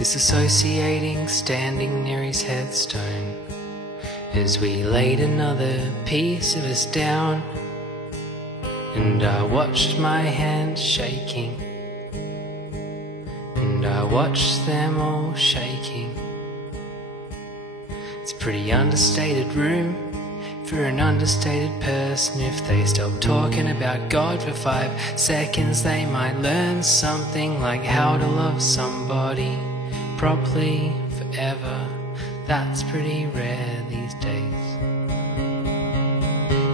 disassociating, standing near his headstone, as we laid another piece of us down. And I watched my hands shaking, and I watched them all shaking. It's a pretty understated room for an understated person. If they stop talking about God for 5 seconds, they might learn something like how to love somebody properly forever. That's pretty rare these days.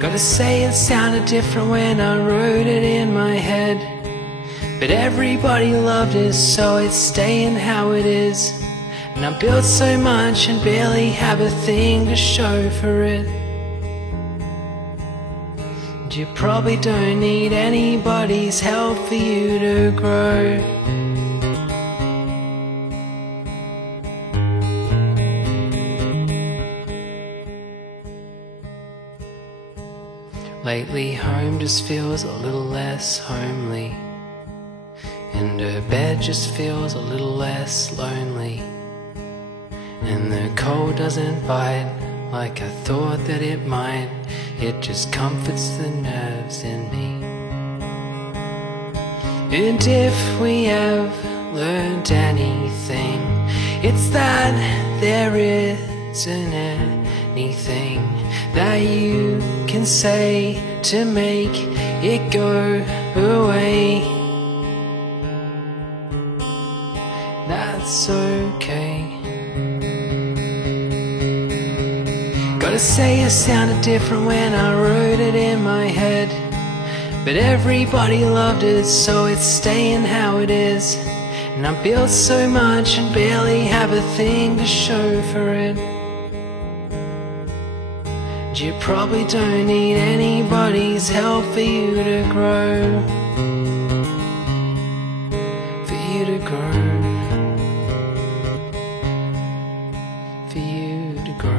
Gotta say it sounded different when I wrote it in my head, but everybody loved it, so it's staying how it is. And I built so much and barely have a thing to show for it. And you probably don't need anybody's help for you to grow. Lately home just feels a little less homely, and her bed just feels a little less lonely, and the cold doesn't bite like I thought that it might. It just comforts the nerves in me. And if we have learned anything, it's that there isn't anything that you can say to make it go away. That's okay. Gotta say it sounded different when I wrote it in my head, but everybody loved it, so it's staying how it is. And I built so much and barely have a thing to show for it. You probably don't need anybody's help for you to grow. For you to grow. For you to grow.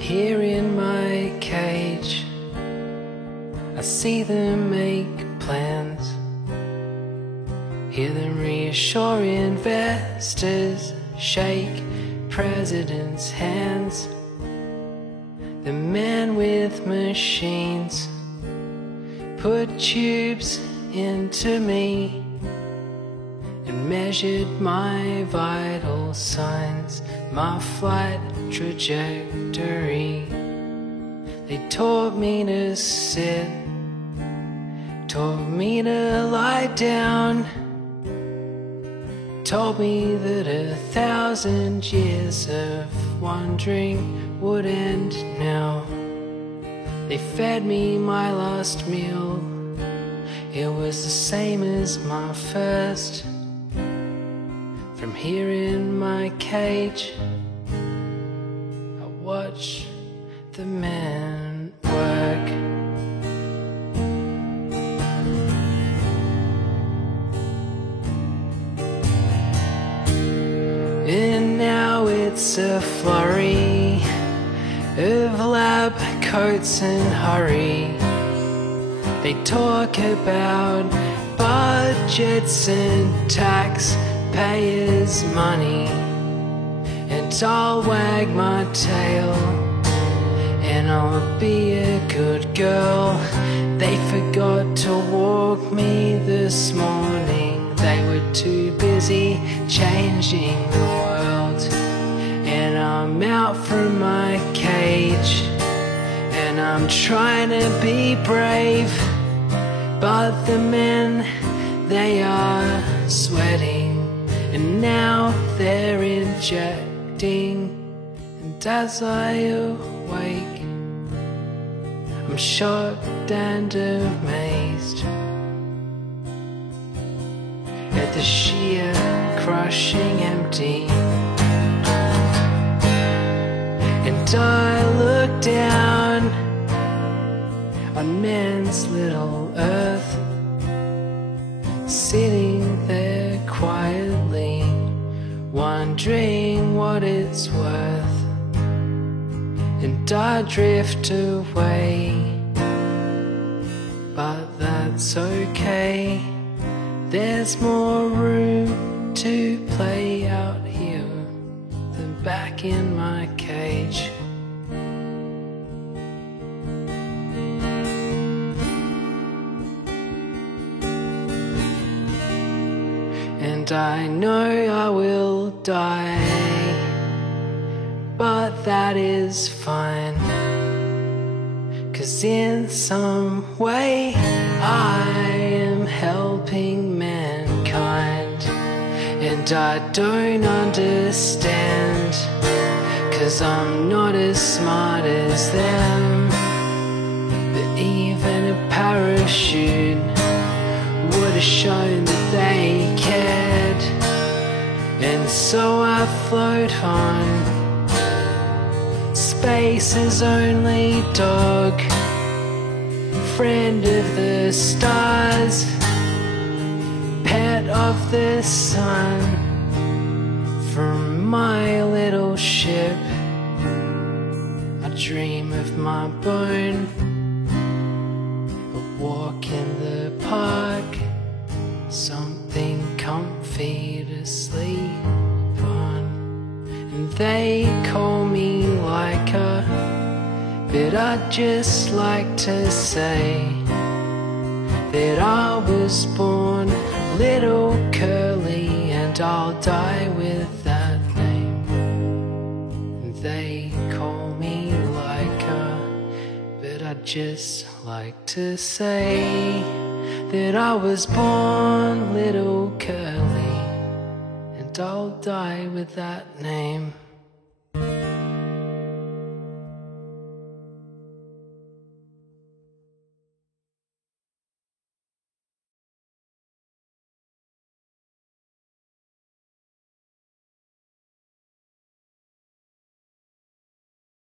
Here in my cage, I see them make plans, hear them reassure investors, shake presidents' hands. The man with machines put tubes into me and measured my vital signs, my flight trajectory. They taught me to sit, taught me to lie down, told me that 1,000 years of wandering would end now. They fed me my last meal, it was the same as my first. From here in my cage, I watch the men work. And now it's a flurry of lab coats and hurry. They talk about budgets and taxpayers' money, and I'll wag my tail and I'll be a good girl. They forgot to walk me this morning, they were too busy changing the world. And I'm out from my cage and I'm trying to be brave, but the men, they are sweating, and now they're injecting. And as I awake, I'm shocked and amazed at the sheer crushing empty. And I look down on man's little earth, sitting there quietly, wondering what it's worth. And I drift away, but that's okay. There's more room to play out here than back in my cage. And I know I will die, but that is fine, 'cause in some way I am helping mankind. And I don't understand, 'cause I'm not as smart as them. But even a parachute would have shown that they cared. And so I float on, space's only dog, friend of the stars, pet of the sun. From my little ship, I dream of my bone, a walk in the park, something comfy to sleep on. And they call me Laika, but I'd just like to say that I was born little curly, and I'll die with that name. And they call me Laika, but I'd just like to say that I was born little curly, and I'll die with that name.